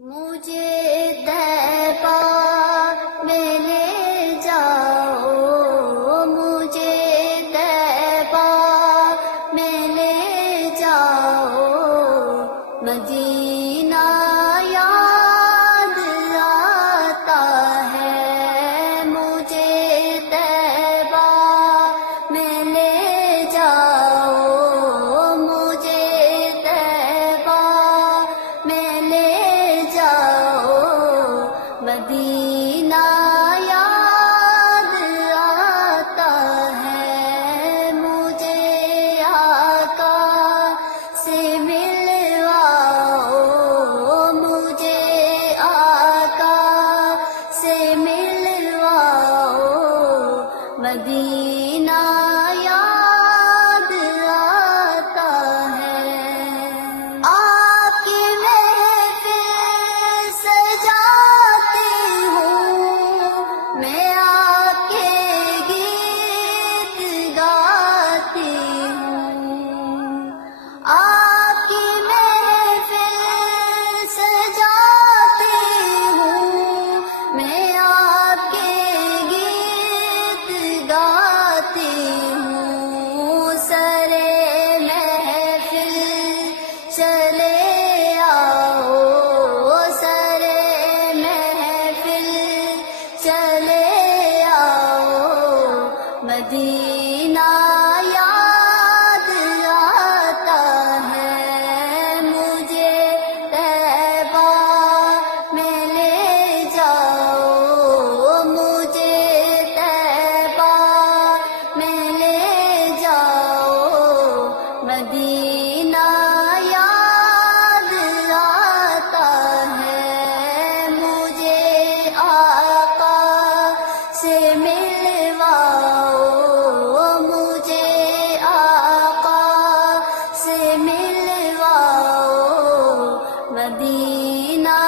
مجھے طیبہ میں لے جاؤ، مجھے طیبہ میں لے جاؤ، مدینہ یاد آتا ہے، مجھے طیبہ میں لے جاؤ، مجھے طیبہ میں لے جاؤ، مدینہ یاد آتا ہے، مجھے آقا سے ملواؤ، مجھے آقا سے ملواؤ، مدینہ یاد آتا ہے۔ آپ کی محفل سجاتی ہوں، میں آپ کے گیت گاتی ہوں، آپ کی محفل سجاتی ہوں، میں آپ کے گیت گاتی ہوں، سرے محفل چلے آؤ، سرے محفل چلے آؤ، مدینہ یاد آتا ہے، مجھے طیبہ میں لے جاؤ، مجھے طیبہ میں لے جاؤ، مدینہ یاد آتا ہے، مجھے آقا سے ملواؤ، مجھے آقا سے ملواؤ، مدینہ